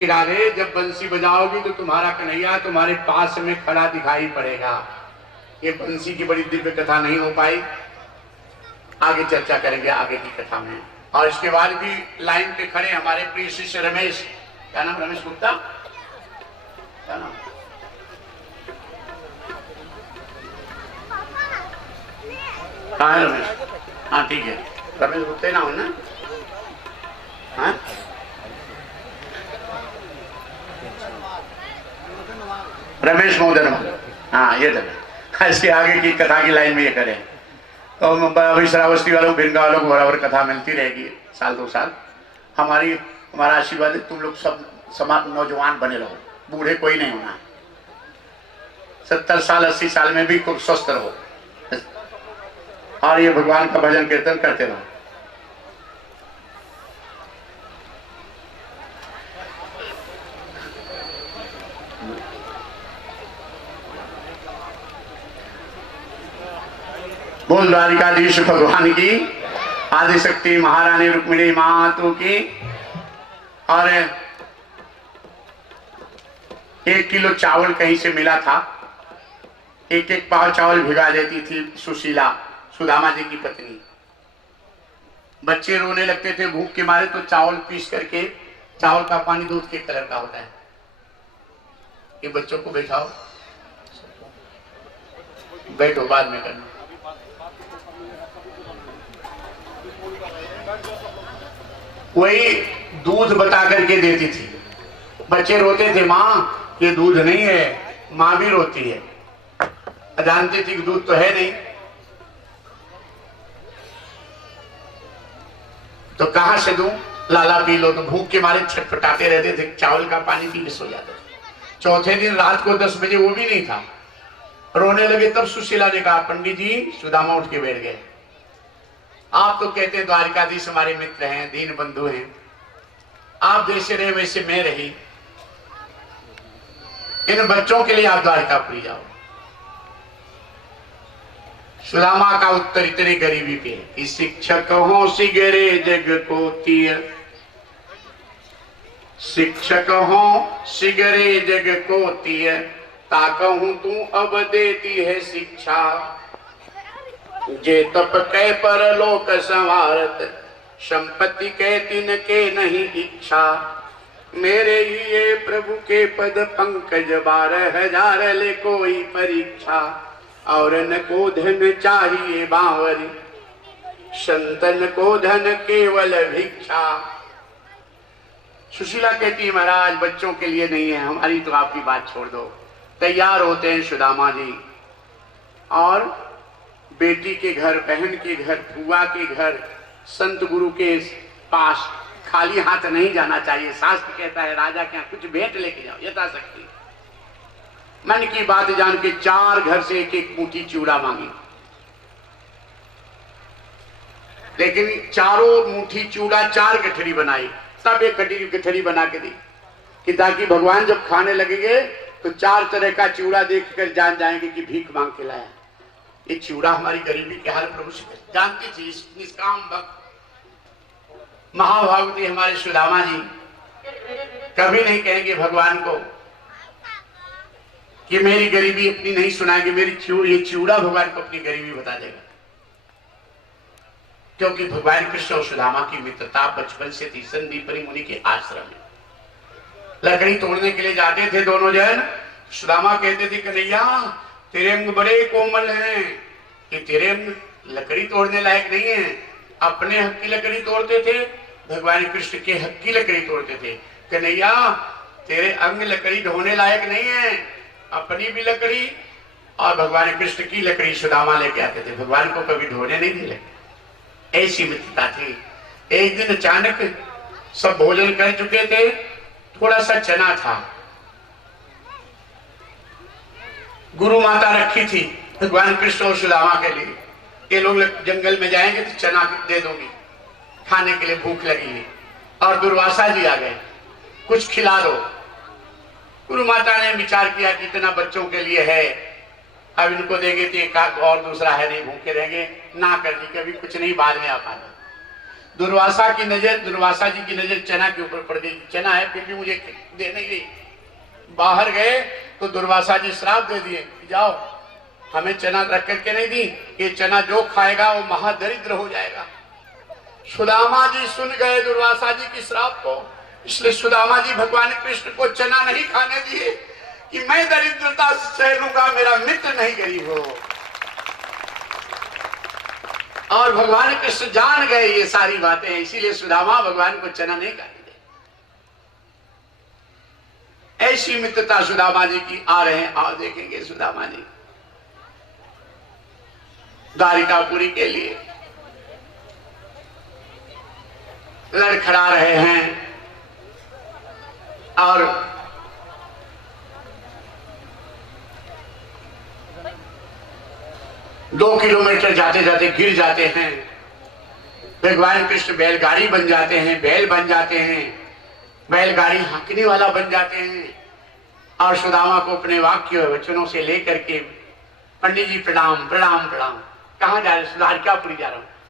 किनारे जब बंसी बजाओगी तो तुम्हारा कन्हैया तुम्हारे पास में खड़ा दिखाई पड़ेगा। ये बंसी की बड़ी दिव्य कथा नहीं हो पाई, आगे चर्चा करेंगे आगे की कथा में। और इसके बाद भी लाइन पे खड़े हमारे प्रिय शिष्य रमेश, क्या नाम, रमेश गुप्ता, क्या नाम, कहाँ है रमेश? हाँ ठीक है, रमेश गुप्ता नाम ना। हाँ रमेश मोदन, हाँ ये जगह इसके आगे की कथा की लाइन में ये करें तो अभी श्रावस्ती वालों भिंगा वालों को बराबर कथा मिलती रहेगी साल दो साल। हमारा आशीर्वाद है, तुम लोग सब समाज नौजवान बने रहो, बूढ़े कोई नहीं होना, 70 साल 80 साल में भी खूब स्वस्थ रहो और ये भगवान का भजन कीर्तन करते रहो। बोल द्वारिकाधीश भगवान की, आदिशक्ति महारानी रुक्मिणी मातु की। और 1 किलो चावल कहीं से मिला था, एक पाव चावल भिगा देती थी सुशीला, सुदामा जी की पत्नी। बच्चे रोने लगते थे भूख के मारे तो चावल पीस करके, चावल का पानी दूध के कलर का होता है, ये बच्चों को बैठाओ, बैठो बाद में करना। वही दूध बता करके देती थी, बच्चे रोते थे माँ ये दूध नहीं है, माँ भी रोती है, जानती थी कि दूध तो है नहीं, तो कहां से दूं, लाला पी लो, तो भूख के मारे छटपटाते रहते थे, चावल का पानी पी के सो जाते थे। चौथे दिन रात को 10 बजे वो भी नहीं था, रोने लगे, तब सुशीला ने कहा पंडित जी, सुदामा उठ के बैठ गए, आप तो कहते हैं द्वारिकाधीश हमारे मित्र हैं, दीन बंधु हैं, आप जैसे रहे वैसे मैं रही, इन बच्चों के लिए आप द्वारिकापुरी जाओ। सुदामा का उत्तर इतनी गरीबी पे कि शिक्षक हो सिगरे जग को तीय, शिक्षक हो सिगरे जग को तीय, ताकहूं तू अब देती है शिक्षा, जे तप कै पर लोक संवारत, संपत्ति कै तिन के नहीं इच्छा, मेरे ही ये प्रभु के पद पंकज 12,000 ले कोई परीक्षा, और न को धन चाहिए बावरी, संतन को धन केवल भिक्षा। सुशीला कहती है महाराज बच्चों के लिए नहीं है, हमारी तो आपकी बात छोड़ दो। तैयार होते हैं सुदामा जी और बेटी के घर, बहन के घर, फुआ के घर, संत गुरु के पास खाली हाथ नहीं जाना चाहिए। शास्त्र कहता है राजा के यहाँ कुछ भेंट लेके जाओ, यथाशक्ति। मन की बात जान के 4 घर से एक मुट्ठी चूड़ा मांगी, लेकिन चारों मुट्ठी चूड़ा 4 गठरी बनाई, तब एक गठरी बना के दी कि ताकि भगवान जब खाने लगेंगे तो 4 तरह का चूड़ा देखकर जान जाएंगे कि भीख मांग के लाया। ये चूड़ा हमारी गरीबी के हाल प्रभु से जानती थी, निष्काम भक्त महाभागवती हमारे सुदामा जी कभी नहीं कहेंगे भगवान को कि मेरी गरीबी अपनी नहीं सुनाएंगे, ये चूड़ा भगवान को अपनी गरीबी बता देगा, क्योंकि भगवान कृष्ण और सुदामा की मित्रता बचपन से थी। संदीपनी मुनि के आश्रम में लकड़ी तोड़ने के लिए जाते थे दोनों जन। सुदामा कहते थे कन्हैया तेरे अंग बड़े कोमल हैं कि तेरे अंग लकड़ी तोड़ने लायक नहीं है। अपने हक की लकड़ी तोड़ते थे, भगवान कृष्ण के हक की लकड़ी तोड़ते थे। कन्हैया तेरे अंग लकड़ी ढोने लायक नहीं है, अपनी भी लकड़ी और भगवान कृष्ण की लकड़ी सुदामा लेके आते थे, भगवान को कभी ढोने नहीं दिले। ऐसी मित्रता थी। एक दिन अचानक सब भोजन कर चुके थे, थोड़ा सा चना था, गुरु माता रखी थी भगवान कृष्ण और सुदामा के लिए। ये लोग जंगल में जाएंगे तो चना दे दूंगी, खाने के लिए भूख लगी है, और दुर्वासा जी आ गए, कुछ खिला दो। गुरु माता ने विचार किया कि इतना बच्चों के लिए है, अब इनको देंगे तो एक और दूसरा है नहीं, भूखे रहेंगे, ना कर दी, कभी कुछ नहीं बाद में आ पाएगा। दुर्वासा की नजर, दुर्वासा जी की नजर चना के ऊपर पड़ गई। चना है फिर भी मुझे दे नहीं रही। बाहर गए तो दुर्वासा जी श्राप दे दिए, जाओ हमें चना रख करके नहीं दी, ये चना जो खाएगा वो महादरिद्र हो जाएगा। सुदामा जी सुन गए दुर्वासा जी की श्राप को, इसलिए सुदामा जी भगवान कृष्ण को चना नहीं खाने दिए कि मैं दरिद्रता सह लूंगा, मेरा मित्र नहीं गरीब हो। और भगवान कृष्ण जान गए ये सारी बातें, इसीलिए सुदामा भगवान को चना नहीं खाने दे। ऐसी मित्रता सुदामा जी की। आ रहे हैं, आओ देखेंगे सुदामा जी द्वारिकापुरी के लिए लड़खड़ा रहे हैं और दो किलोमीटर जाते जाते गिर जाते हैं। भगवान कृष्ण बैलगाड़ी बन जाते हैं, बैल बन जाते हैं, बैलगाड़ी हाँकने वाला बन जाते हैं और सुदामा को अपने वाक्य वचनों से लेकर के पंडित जी प्रणाम प्रणाम प्रणाम। कहाँ जा रहे? द्वारिकापुरी जा रहा हूं।